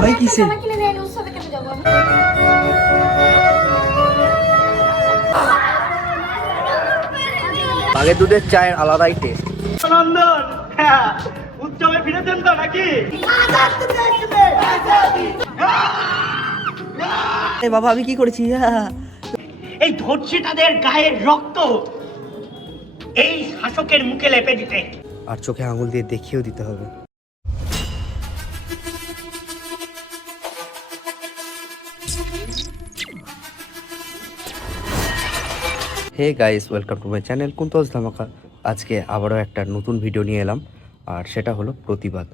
ভাই কিসে? আগে দুধের চায়ের আলাদাই টেস্ট। নন্দন উৎসবে ফিরেছেন তো নাকি? বাবা আমি কি করেছি? এই ধর্ষিতাদের গায়ের রক্ত এই শাসকের মুখে লেপে দিতে আর চোখে আঙুল দিয়ে দেখিয়েও দিতে হবে। Hey guys, welcome to my channel কুন্তজ ধামাকা। আজকে আবারও একটা নতুন ভিডিও নিয়ে এলাম, আর সেটা হলো প্রতিবাদ।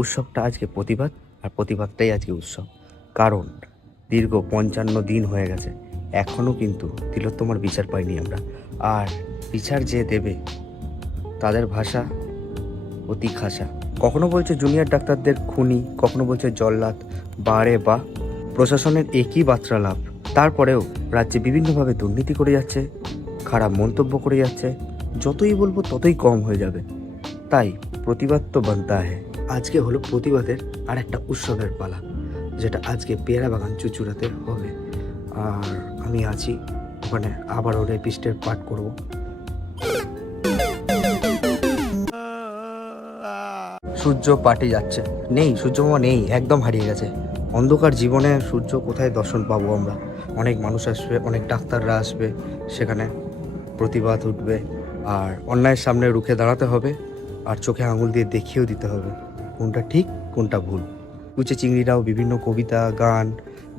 উৎসবটা আজকে প্রতিবাদ, আর প্রতিবাদটাই আজকে উৎসব। কারণ দীর্ঘ 55 দিন হয়ে গেছে, এখনও কিন্তু তিলোত্তমার বিচার পাইনি আমরা। আর বিচার যে দেবে তাদের ভাষা অতি খাসা। কখনো বলছে জুনিয়র ডাক্তারদের খুনি, কখনো বলছে জল্লাদ, বারে বা প্রশাসনের একই বার্তা লাভ। তারপরেও রাজ্যে বিভিন্নভাবে দুর্নীতি করে যাচ্ছে, খারাপ মন্তব্য করে যাচ্ছে। যতই বলবো ততই কম হয়ে যাবে। তাই প্রতিবাদ তো বানতা হ্যায়। আজকে হলো প্রতিবাদের আর একটা উৎসবের পালা, যেটা আজকে পেয়ারা বাগান চুচুড়াতে হবে। আর আমি আছি ওখানে, আবারও রেপিস্টের পাঠ করব। সূর্য পাটে যাচ্ছে, নেই সূর্যমামা নেই, একদম হারিয়ে গেছে। অন্ধকার জীবনে সূর্য কোথায় দর্শন পাবো আমরা? অনেক মানুষ আসবে, অনেক ডাক্তাররা আসবে, সেখানে প্রতিবাদ উঠবে, আর অন্যায়ের সামনে রুখে দাঁড়াতে হবে, আর চোখে আঙুল দিয়ে দেখিয়েও দিতে হবে কোনটা ঠিক কোনটা ভুল। কুচে চিংড়িরাও বিভিন্ন কবিতা গান,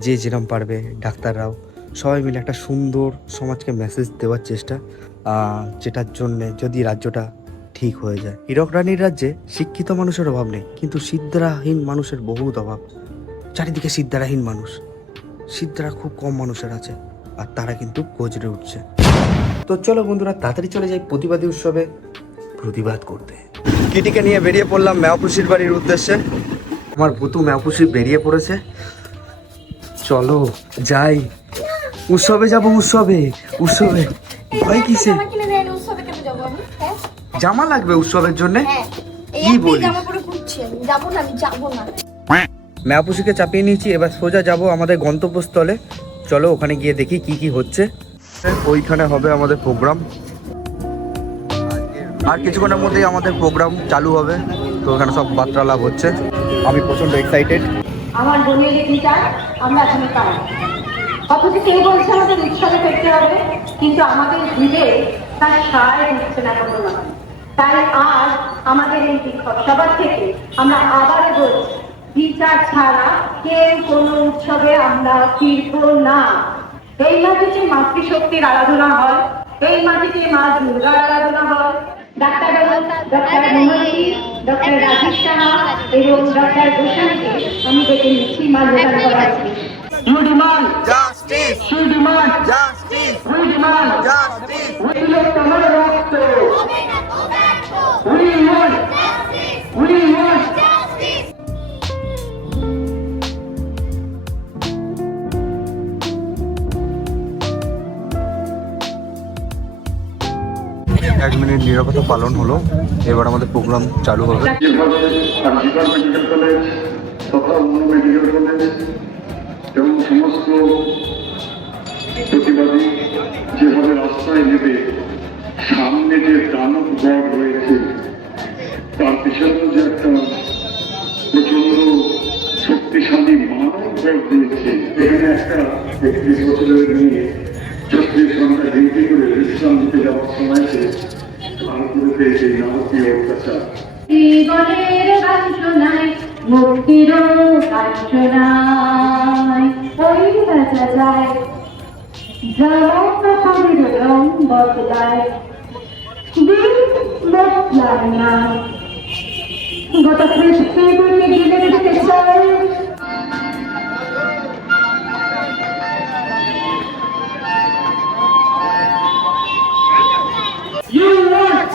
যে যেরম পারবে, ডাক্তাররাও সবাই মিলে একটা সুন্দর সমাজকে মেসেজ দেওয়ার চেষ্টা, যেটার জন্যে যদি রাজ্যটা ঠিক হয়ে যায়। হীরক রানীর রাজ্যে শিক্ষিত মানুষের অভাব নেই, কিন্তু সিদ্ধারাহীন মানুষের বহুত অভাব। চারিদিকে সিদ্ধারাহীন মানুষ, সিদ্ধারা খুব কম মানুষের আছে, আর তারা কিন্তু গজরে উঠছে। তো চলো বন্ধুরা, তাড়াতাড়ি চলে যাই প্রতিবাদী উৎসবে প্রতিবাদ করতে। কিটিকে নিয়ে বেরিয়ে পড়লাম মেয়াপুষির বাড়ির উদ্দেশ্যে। আমার ভুতু মেয়াপুষি বেরিয়ে পড়েছে, চলো যাই। উৎসবে যাব, উৎসবে উৎসবে। ভয় কিসে? জামা লাগবে উৎসবের জন্য। কি বলি, মেয়াপুষিকে চাপিয়ে নিয়েছি, এবার সোজা যাব আমাদের গন্তব্যস্থলে। চলো ওখানে গিয়ে দেখি কি কি হচ্ছে। ওইখানে হবে আমাদের প্রোগ্রাম, আর কিছুক্ষণের মধ্যেই আমাদের প্রোগ্রাম চালু হবে। তো ওখানে সব বার্তালাপ হচ্ছে, আমি প্রচন্ড এক্সাইটেড। আমার বোনের বিচার আমরা এখনো পাই, অথচ কেউ বলছে আমাদের উৎসবে করতে হবে, কিন্তু আমাদের হৃদয়ে তার সায় দিচ্ছে না কোনো না। তাই আজ আমাদের এই শিক্ষক সবার থেকে আমরা আবারও বলছি, বিচার ছাড়া কেউ কোনো উৎসবে আমরা ফিরব না। এই মাটিতে মাতৃশক্তির আরাধনা হয়, এই মাটিতে মা দুর্গার আরাধনা হয়। ডাক্তার মহান্তি, ডক্টর রাজীব সাহা এবং ডক্টর গোস্বামীকে আমি ডেকে নিচ্ছি মাল্যদান করাচ্ছি। You demand justice, you demand justice, we demand justice. তিলোত্তমার রক্ত we want এক মিনিট নীরবতা পালন হলো, এবার আমাদের প্রোগ্রাম চালু হবে। যেভাবে আরজিকর মেডিকেল কলেজ তথা অন্য মেডিকেল কলেজ এবং সমস্ত প্রতিবাদী যেভাবে রাস্তায় নেবে, সামনে যে দানব গড় রয়েছে তার পিছনেও যে একটা প্রচন্ড শক্তিশালী মানব গড় দিয়েছে। এখানে একটা 31 বছরের মেয়ে 36 ঘন্টা ডিউটি করে বিশ্রাম দিতে যাওয়ার সময়তে ভারতবর্ষে এই নারকীয় অত্যাচার। জীবনের বাঞ্ছনায় মুক্তিরও কাঞ্চনায় ওই বাঁচা যায়, যেমন কবির রং বদলায়, দিন বদলায় না। গোটা পৃথিবীকে গিলে দিতে চাই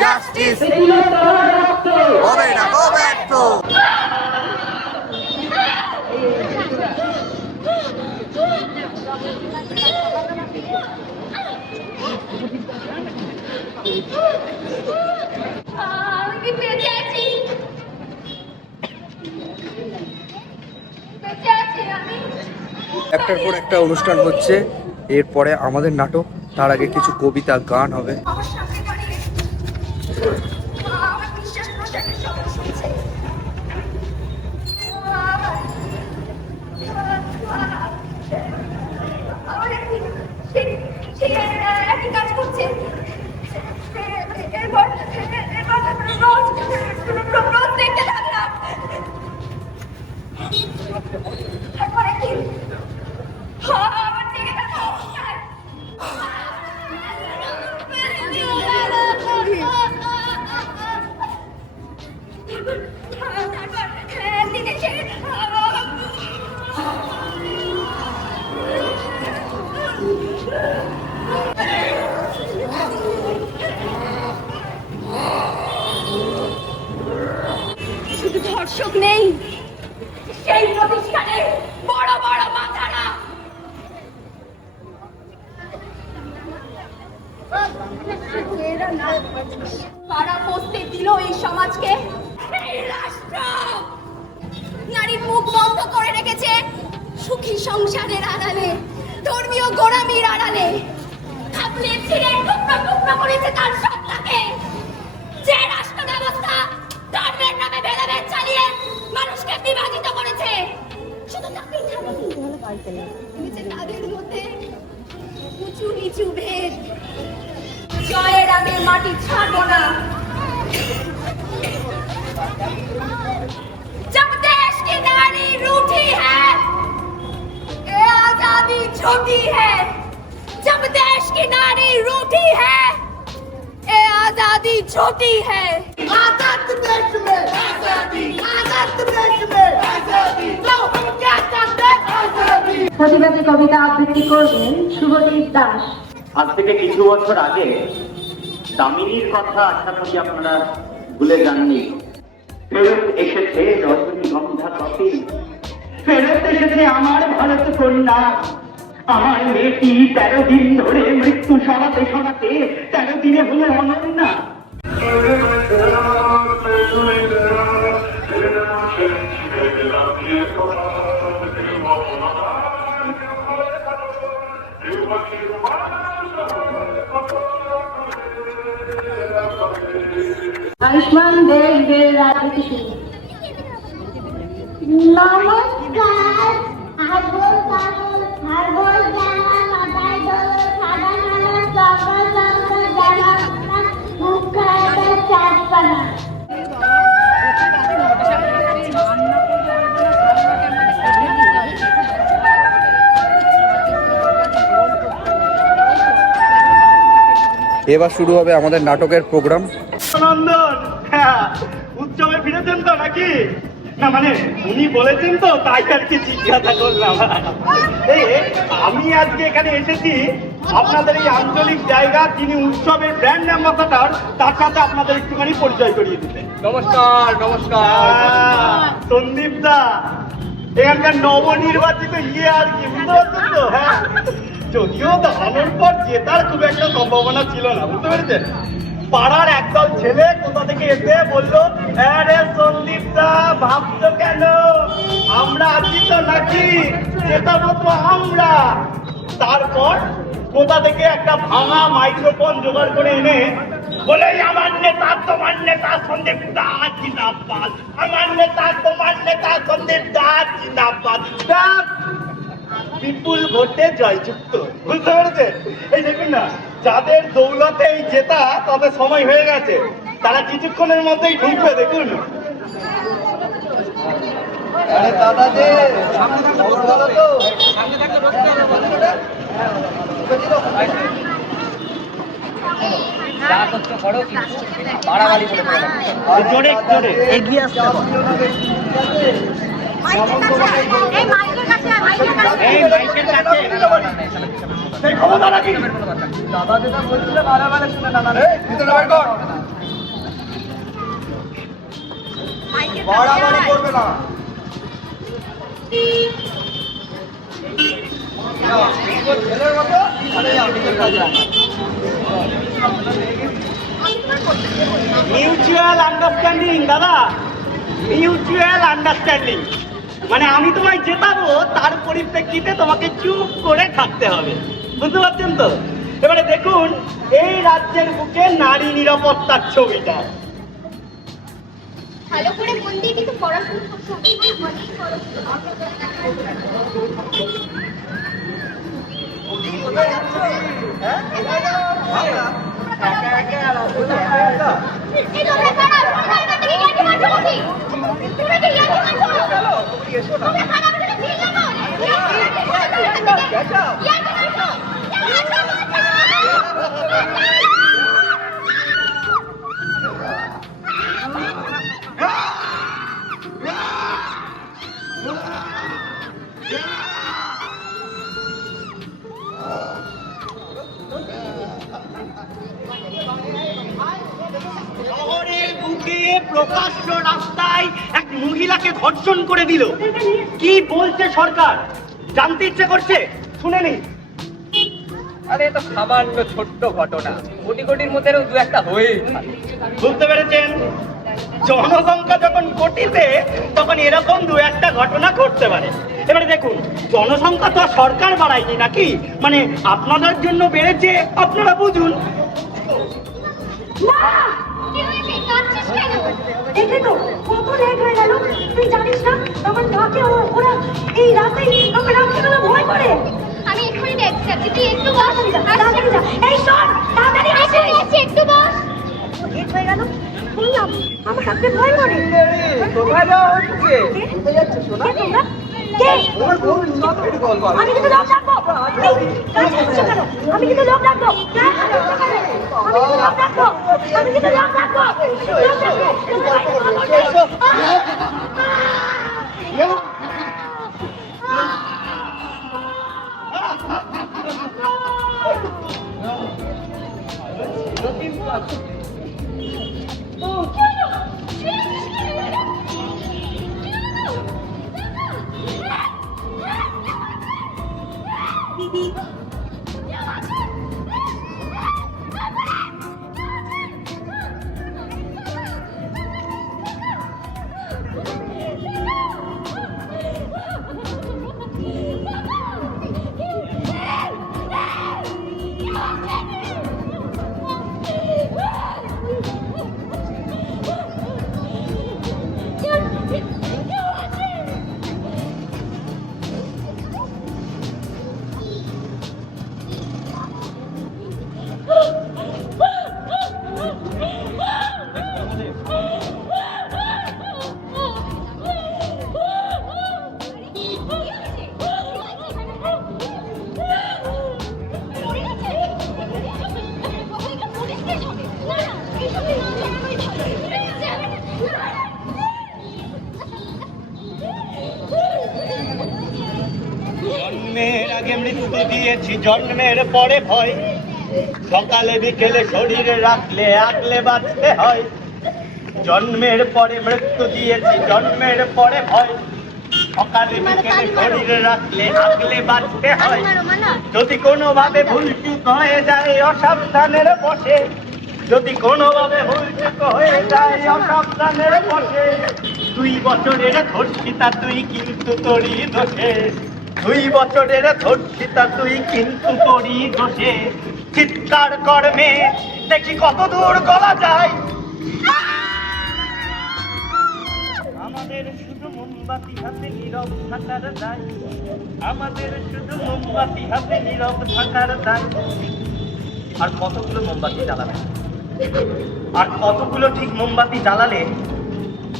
জাস্টিস তিলোত্তমার রক্ত। হবে না গো ব্যর্থ। আমি বেঁচে আছি। বেঁচে আছি আমি। একটার পর একটা অনুষ্ঠান হচ্ছে, এরপরে আমাদের নাটক, তার আগে কিছু কবিতা গান হবে। আমার সামনে দাঁড়িয়ে আমার বিশ্বাস প্রশ্বাসের সমস্যা হচ্ছে। আমার সেই একই কাজ করছে। এরপর রোজ দেখতে থাকলাম। তারপরে কি আমার দিকে তাকাও। শুধু ধর্ষক নেই, সেই প্রতিষ্ঠানে বড় বড় মাথারা। কারা বসতে দিল এই সমাজকে? এই রাষ্ট্র নারীর মুখ বন্ধ করে রেখেছে সুখী সংসারের আড়ালে, ধর্মীয় গোড়ামির আড়ালে। খাপলে ছিঁড়ে টুকরো টুকরো করেছে তার সত্তাকে। যে রাষ্ট্র ব্যবস্থা ধর্মের নামে ভেদাভেদ চালিয়ে মানুষকে বিভাজিত করেছে, শুধু তাকেই থামেনি, হয়েছে তাদের মধ্যে উঁচু নিচু ভেদ। জয়ের আগে মাটি ছাড়বো না। जब देश की नारी रूठी है, ये आजादी झूठी है। जब देश की नारी रूठी है, ये आजादी झूठी है। आजाद देश में आजादी, आजाद देश में आजादी, लो हम क्या चाहते हैं? आजादी। প্রতিবাদী কবিতা আবৃত্তি করবেন শুভদীপ দাস। আজ থেকে কিছু বছর আগে দামিনীর কথা আশা করি আপনারা ভুলে যাননি। ফেরত এসেছে রজনীগন্ধা কফি, ফেরত এসেছে আমার ভারত কন্যা, আমার মেয়েটি 13 দিন ধরে মৃত্যু সরাতে সরাতে 13 দিনে হলো অনন্যা। আয়ুষ্মান দেবের রাজনীতি শুরু। নমস্কার, আবল তাবল হারবল জানা মাথায় দোল সাদা নানা সকল রঙ জানা মুখ একটা চাঁদপানা। এবার শুরু হবে আমাদের নাটকের প্রোগ্রাম। নন্দন, হ্যাঁ, উৎসবে ফিরেছেন তো নাকি? না মানে উনি বলেছেন তো, তাই আর কি জিজ্ঞাসা করলাম। এই আমি আজকে এখানে এসেছি আপনাদের এই আঞ্চলিক জায়গা, যিনি উৎসবের ব্র্যান্ড অ্যাম্বাসাডার, তার সাথে আপনাদের একটুখানি পরিচয় করিয়ে দিতে। নমস্কার নমস্কার। সন্দীপ দা এখানকার নবনির্বাচিত আর কি, বুঝতে পারছেন তো? হ্যাঁ, যদিও দাঁড়ানোর পর জেতার খুব একটা সম্ভাবনা ছিল না, বুঝতে পেরেছেন? পাড়ার একদল ছেলে কোথা থেকে এসে বললো, আরে সন্দীপ দা ভাবছো কেন, আমরা আছি তো নাকি, জেতাবো তো আমরা। তারপর কোথা থেকে একটা ভাঙা মাইক্রোফোন জোগাড় করে এনে বলে, আমার নেতা তোমার নেতা সন্দীপ দা জিন্দাবাদ, আমার নেতা তোমার নেতা সন্দীপ দা জিন্দাবাদ। বিপুল ভোটে জয়যুক্ত, বুঝতে পেরেছেন? এই দেখুন না, যাদের দৌলতে এই জেতা তাদের সময় হয়ে গেছে, তারা কিছুক্ষণের মধ্যেই ঢুকবে। দেখুন জোরে জোরে এগিয়ে আসতে হবে। এই মাইকের কাছে সেই ক্ষমতা নাকি? দাদা যেটা বলছিল ভালো ভালো শুনে না, ভিতরে বের কর, বাড়াবাড়ি করবে না। ছেলের মতো মিউচুয়াল আন্ডারস্ট্যান্ডিং, দাদা মিউচুয়াল আন্ডারস্ট্যান্ডিং। মানে আমি তোমায় জেতাবো, তার পরিপ্রেক্ষিতে তোমাকে চুপ করে থাকতে হবে, বুঝতে পারছেন তো? এবারে দেখুন এই রাজ্যের বুকে নারী নিরাপত্তার ছবিটা। ভালো করে মন দিয়ে কিন্তু পড়াশোনা করতে হবে। এই তোমরা কারা? তোমরা এখান থেকে ইয়ার্কি মারছো নাকি? তোমরা কি ইয়ার্কি মারছো? তোমরা কারা? আমাকে তো ফিল লাগাও। ইয়ার্কি মারছো? শহরের বুকে প্রকাশ্য রাস্তায় এক মহিলাকে ধর্ষণ করে দিল। কি বলছে সরকার? জানতে ইচ্ছে করছে, শুনে নিন। আরে এটা সামান্য ছোট্ট ঘটনা, কোটি কোটির মধ্যে দু একটা হয়েই থাকে। বুঝতে পেরেছেন? জনসংখ্যা যখন কোটিতে, তখন এরকম দু একটা ঘটনা ঘটতে পারে। এবারে দেখুন, জনসংখ্যা তো আর সরকার বাড়ায়নি নাকি, মানে আপনাদের জন্য বেড়েছে, আপনারা বুঝুন। কি হয়েছে? কাঁদছিস কেন? দেখলি তো কত লেট হয়ে গেল। তুই জানিস না আমার মাকে ওরা এই রাতে আমার রাত্রিবেলা ভয় করে। আমি এক্ষুনি দেখছি, তুই একটু বস। তাড়াতাড়ি যা। এই শোন, তাড়াতাড়ি আসে। একটু বস। লেট হয়ে গেল, শুনলাম আমার রাতে ভয় করে। কোথায় যাওয়া হচ্ছে? কোথায় যাচ্ছে সোনা? কে? তোমার বোন সবকিছু কল করে। আমি কিন্তু লোক ডাকবো। এই, কাজ করছো কেন? আমি কিন্তু লোক ডাকবো। কাজ করছো কেন? আমি কিন্তু লোক ডাকবো। আমি কিন্তু লোক ডাকবো। লোক ডাকবো। জন্মের আগে মৃত্যু দিয়েছি, জন্মের পরে ভয়। সকালে বিকেলে শরীরে রাখলে আগলে বাঁচতে হয়। জন্মের পরে মৃত্যু দিয়েছি, জন্মের পরে ভয়। সকালে বিকেলে শরীরে রাখলে আগলে বাঁচতে হয়। যদি কোনোভাবে ভুলচুক হয়ে যায় অসাবধানের বসে, যদি কোনোভাবে ভুলচুক হয়ে যায় অসাবধানের বসে, 2 বছরের ধর্ষিতা তুই কিন্তু তোরই দোষে। 2 বছরের ধর্ষিতা তুই কিন্তু তোরই দোষে। চিৎকার কর্মে দেখি কত দূর গলা যায়। আমাদের শুধু মোমবাতি হাতে নীরব থাকার দায়। আমাদের শুধু মোমবাতি হাতে নীরব থাকার দায়। আর কতগুলো মোমবাতি জ্বালাবে? আর কতগুলো ঠিক মোমবাতি জ্বালালে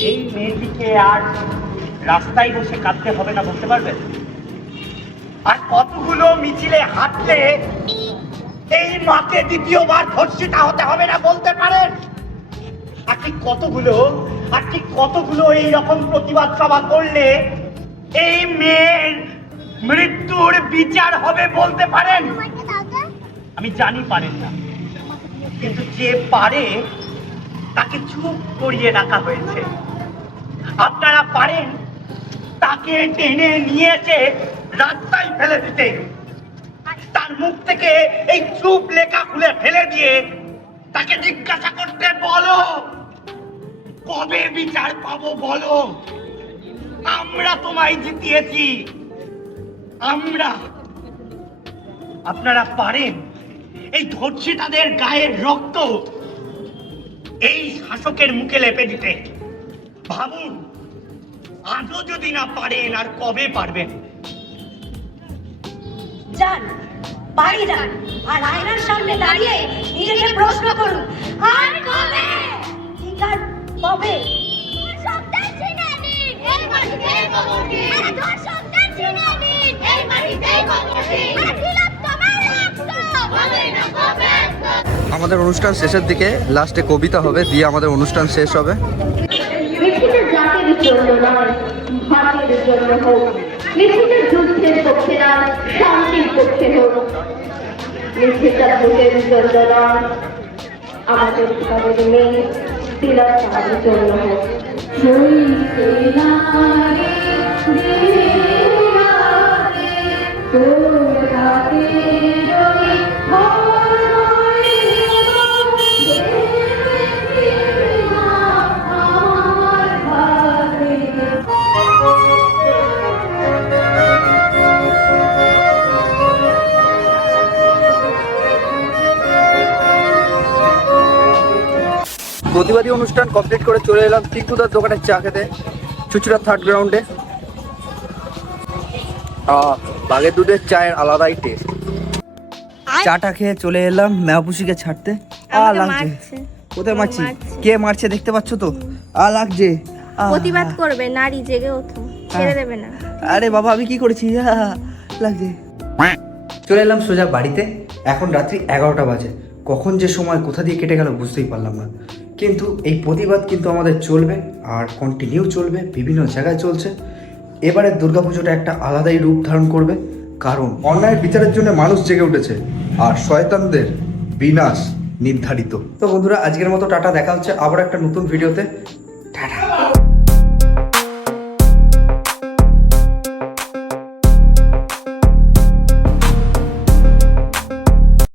এই মেয়েটিকে আর রাস্তায় বসে কাঁদতে হবে না, বলতে পারবেন? আর কতগুলো মিছিলে হাঁটলে এই মাকে দ্বিতীয়বার ধর্ষিতা হতে হবে না, বলতে পারেন? আর ঠিক কতগুলো এইরকম প্রতিবাদ সভা করলে এই মেয়ের মৃত্যুর বিচার হবে, বলতে পারেন? আমি জানি পারেন না, কিন্তু যে পারে তাকে চুপ করিয়ে রাখা হয়েছে। আপনারা পারেন তাকে টেনে নিয়ে এসে রাস্তায় ফেলে দিতে, তার মুখ থেকে এই চুপ লেখা খুলে ফেলে দিয়ে তাকে জিজ্ঞাসা করতে বলো, কবে বিচার পাবো বলো। আমরা তোমায় জিতিয়েছি। আমরা। আপনারা পারেন এই ধর্ষিতাদের গায়ের রক্ত এই শাসকের মুখে লেপে দিতে? ভাবুন, আজও যদি না পারেন আর কবে পারবেন? যান, বাড়ি যান, আর আয়নার সামনে দাঁড়িয়ে নিজেকে প্রশ্ন করুন, আর কবে? ঠিক আর কবে? ধর্ষকদের ছিনে নিন, এই মাটিতেই কবর দিন। আরে ধর্ষকদের ছিনে নিন, এই মাটিতেই কবর দিন। আরে তিলোত্তমার রক্ত হবে না কবে? আমাদের অনুষ্ঠান শেষের দিকে লাস্টে কবিতা হবে, দিয়ে আমাদের অনুষ্ঠান শেষ হবে। মিছিলটা জাতির জন্য নয়, ভাতের জন্য হোক। মিছিলটা যুদ্ধের পক্ষে নয়, শান্তির পক্ষে হোক। মিছিলটা ভোটের জন্য নয়, আমাদের ঘরের মেয়ে তিলোত্তমার জন্য হোক। প্রতিবাদী অনুষ্ঠান কমপ্লিট করে চলে এলাম টিঙ্কুদার দোকানের চা খেতে, চুচুড়া 3rd গ্রাউন্ডে। বাঘের দুধের চায়ের আলাদাই টেস্ট। চাটা খেয়ে চলে এলাম মেয়াপুষিকে ছাড়তে। লাগছে, কোথায় মারছি? কে মারছে দেখতে পাচ্ছ তো? লাগছে। প্রতিবাদ করবে, নারী জেগে ওঠো, ছেড়ে দেবে না। আরে বাবা, আমি কি করেছি? লাগছে। চলে এলাম সোজা বাড়িতে। এখন রাত্রি 11টা বাজে। কখন যে সময় কোথা দিয়ে কেটে গেল বুঝতেই পারলাম না। কিন্তু এই প্রতিবাদ কিন্তু আমাদের চলবে আর কন্টিনিউ চলবে, বিভিন্ন জায়গায় চলছে। এবারে দুর্গাপুজোটা একটা আলাদাই রূপ ধারণ করবে, কারণ অন্যায়ের বিচারের জন্য মানুষ জেগে উঠেছে আর শয়তানদের বিনাশ নির্ধারিত। তো বন্ধুরা, আজকের মতো টাটা, দেখা হচ্ছে আবার একটা নতুন ভিডিওতে। টাটা।